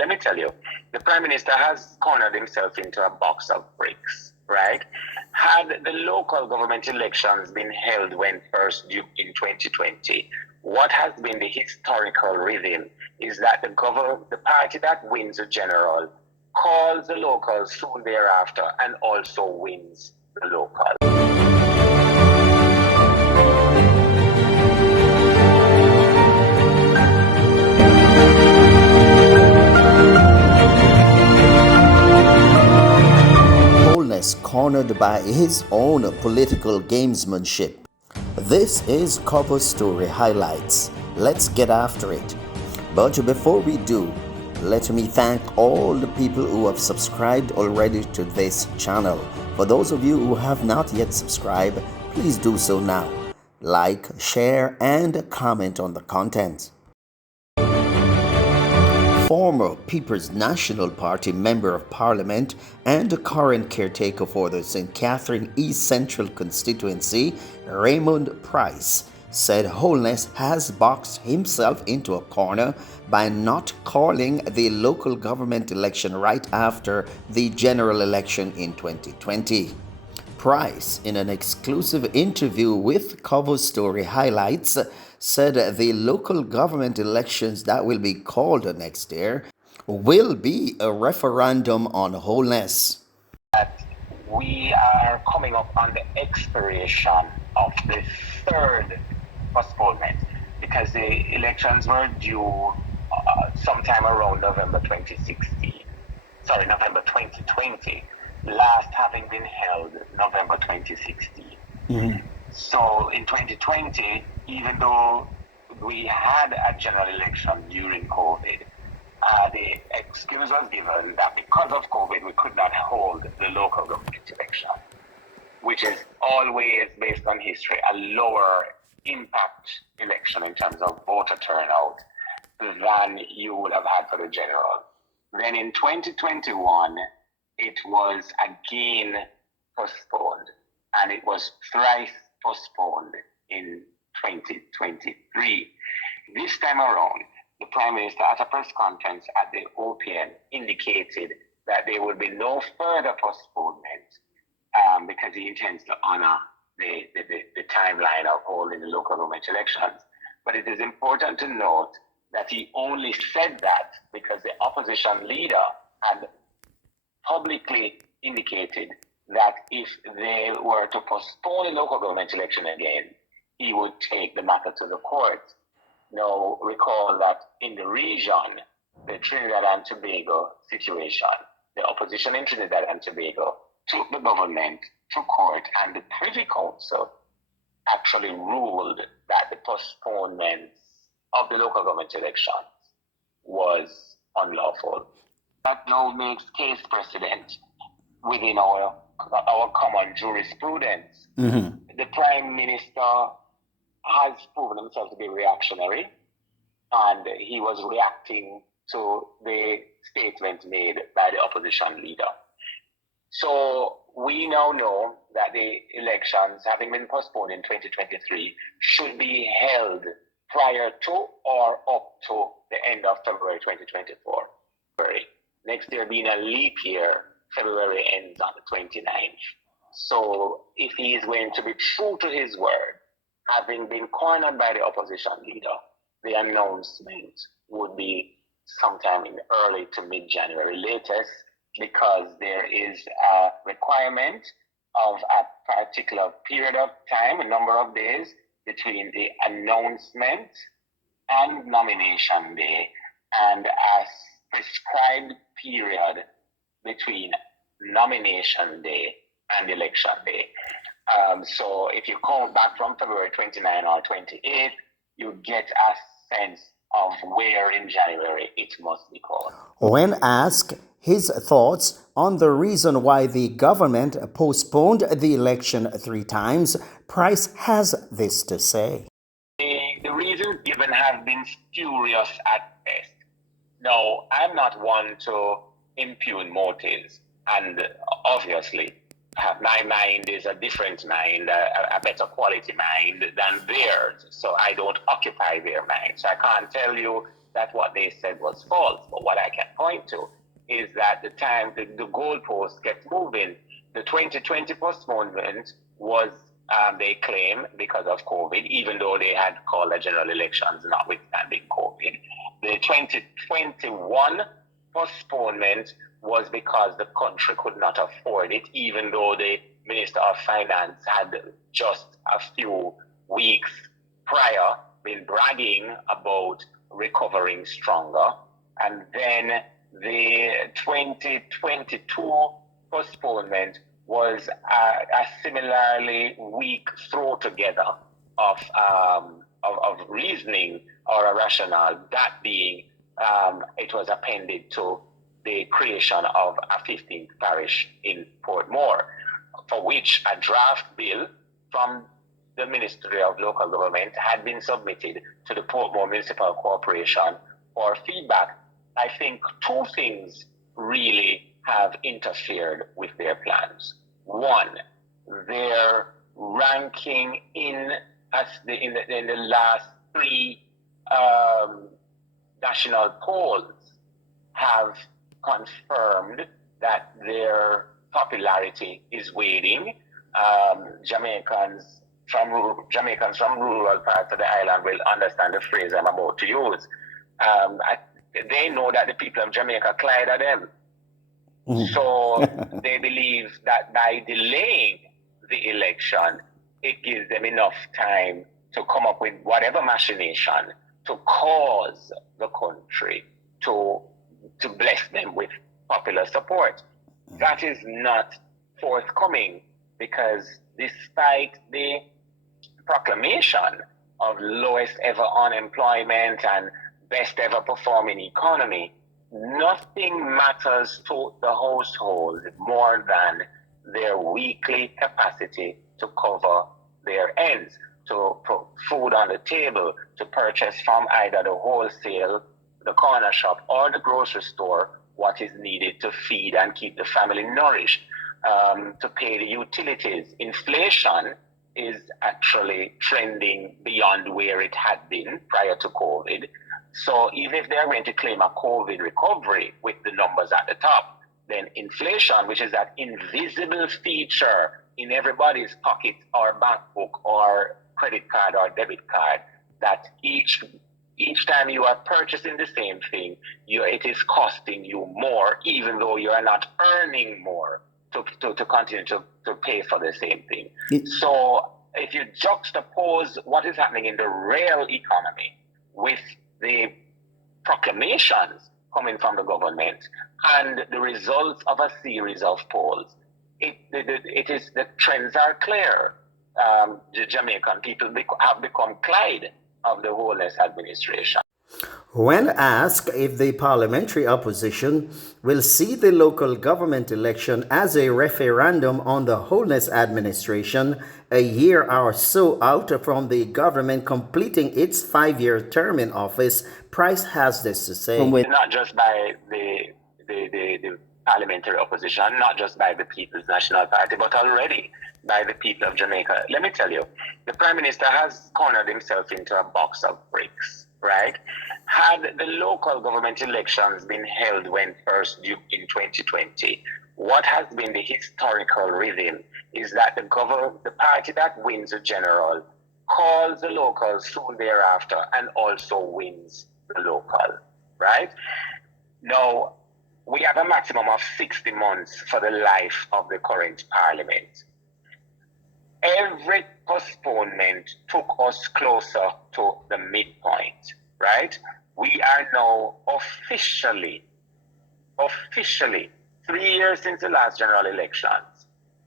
let me tell you, the Prime Minister has cornered himself into a box of bricks, right? Had the local government elections been held when first due in 2020, what has been the historical rhythm is that the party that wins the general calls the local soon thereafter and also wins the local. Holness cornered by his own political gamesmanship. This is Cover Story Highlights. Let's get after it. But before we do, let me thank all the people who have subscribed already to this channel. For those of you who have not yet subscribed, please do so now. Like, share, and comment on the content. Former People's National Party Member of Parliament and current caretaker for the St. Catherine East Central constituency, Raymond Pryce, said Holness has boxed himself into a corner by not calling the local government election right after the general election in 2020. Pryce, in an exclusive interview with Cover Story Highlights, said the local government elections that will be called next year will be a referendum on Holness. We are coming up on the expiration of the third postponement because the elections were due sometime around November 2020, last having been held November 2016. Mm-hmm. So in 2020, even though we had a general election during COVID, the excuse was given that because of COVID, we could not hold the local government election, which is always, based on history, a lower impact election in terms of voter turnout than you would have had for the general. Then in 2021, it was again postponed, and it was thrice postponed in 2023. This time around, the Prime Minister at a press conference at the OPN indicated that there will be no further postponement because he intends to honor the timeline of holding the local government elections. But it is important to note that he only said that because the opposition leader had publicly indicated that if they were to postpone the local government election again, he would take the matter to the court. Now, recall that in the region, the Trinidad and Tobago situation, the opposition in Trinidad and Tobago took the government to court, and the Privy Council actually ruled that the postponement of the local government elections was unlawful. That now makes case precedent within our common jurisprudence. Mm-hmm. The Prime Minister has proven himself to be reactionary, and he was reacting to the statement made by the opposition leader. So we now know that the elections, having been postponed in 2023, should be held prior to or up to the end of February 2024. Next year being a leap year, February ends on the 29th. So if he is going to be true to his word, having been cornered by the opposition leader, the announcement would be sometime in early to mid-January latest, because there is a requirement of a particular period of time, a number of days, between the announcement and nomination day, and a prescribed period between nomination day and election day. So if you count back from February 29 or 28, you get a sense of where in January it must be called. When asked his thoughts on the reason why the government postponed the election 3 times, Pryce has this to say. The reasons given have been spurious at best. No, I'm not one to impugn motives, and obviously my mind is a different mind, a better quality mind than theirs, so I don't occupy their mind. So I can't tell you that what they said was false. But what I can point to is that the goalpost kept moving. The 2020 postponement was, they claim, because of COVID, even though they had called the general elections notwithstanding COVID. The 2021 postponement was because the country could not afford it, even though the Minister of Finance had just a few weeks prior been bragging about recovering stronger. And then the 2022 postponement was a similarly weak throw together of reasoning or a rationale, that being it was appended to the creation of a 15th parish in Portmore, for which a draft bill from the Ministry of Local Government had been submitted to the Portmore Municipal Corporation for feedback. I think two things really have interfered with their plans. One, their ranking in the last three national polls have confirmed that their popularity is waning. Jamaicans from rural parts of the island will understand the phrase I'm about to use. They know that the people of Jamaica cried at them. So they believe that by delaying the election, it gives them enough time to come up with whatever machination to cause the country to bless them with popular support. That is not forthcoming, because despite the proclamation of lowest ever unemployment and best ever performing economy, nothing matters to the household more than their weekly capacity to cover their ends, to put food on the table, to purchase from either the wholesale, the corner shop, or the grocery store what is needed to feed and keep the family nourished, to pay the utilities. Inflation is actually trending beyond where it had been prior to COVID. So even if they're going to claim a COVID recovery with the numbers at the top, then inflation, which is that invisible feature in everybody's pocket or bank book or credit card or debit card, that each time you are purchasing the same thing, it is costing you more, even though you are not earning more to continue to pay for the same thing. So if you juxtapose what is happening in the real economy with the proclamations coming from the government and the results of a series of polls, the trends are clear. The Jamaican people have become Clyde of the Holness administration. When asked if the parliamentary opposition will see the local government election as a referendum on the Holness administration, a year or so out from the government completing its 5-year term in office, Pryce has this to say. Not just by the parliamentary opposition, not just by the People's National Party, but already by the people of Jamaica. Let me tell you, the Prime Minister has cornered himself into a box of bricks, right? Had the local government elections been held when first due in 2020, what has been the historical rhythm is that the party that wins the general calls the local soon thereafter and also wins the local, right? Now, we have a maximum of 60 months for the life of the current parliament. Every postponement took us closer to the midpoint, right? We are now officially 3 years since the last general elections,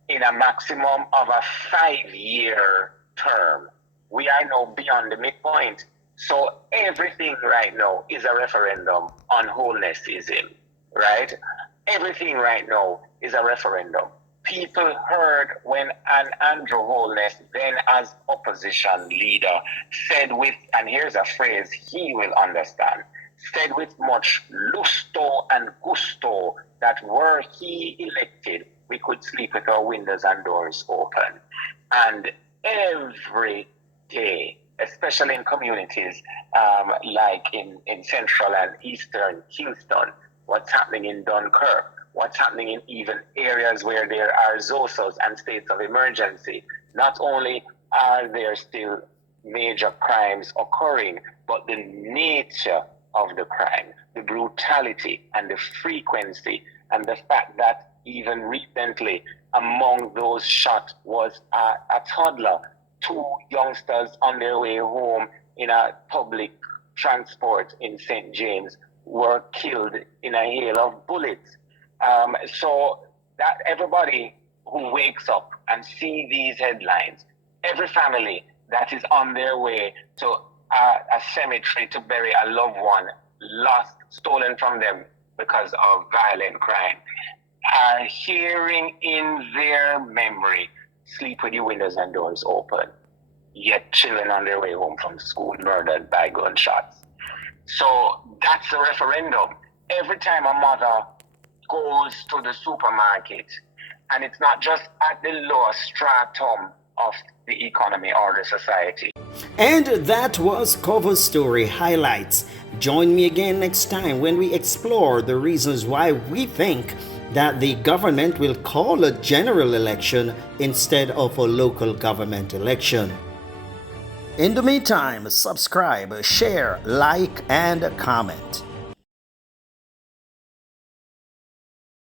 in a maximum of a 5-year term. We are now beyond the midpoint. So everything right now is a referendum on Holnessism, right? Everything right now is a referendum. People heard when an Andrew Holness, then as opposition leader, said with, and here's a phrase he will understand, said with much lusto and gusto that were he elected, we could sleep with our windows and doors open. And every day especially in communities like in central and eastern Houston, what's happening in Dunkirk, what's happening in even areas where there are ZOSOs and states of emergency. Not only are there still major crimes occurring, but the nature of the crime, the brutality and the frequency, and the fact that even recently among those shot was a toddler, 2 youngsters on their way home in a public transport in St. James were killed in a hail of bullets. So that everybody who wakes up and see these headlines, every family that is on their way to a cemetery to bury a loved one lost, stolen from them because of violent crime, are hearing in their memory, sleep with your windows and doors open, yet children on their way home from school murdered by gunshots. So that's a referendum. Every time a mother goes to the supermarket, and it's not just at the lowest stratum of the economy or the society. And that was Cover Story Highlights. Join me again next time when we explore the reasons why we think that the government will call a general election instead of a local government election. In the meantime, subscribe, share, like, and comment.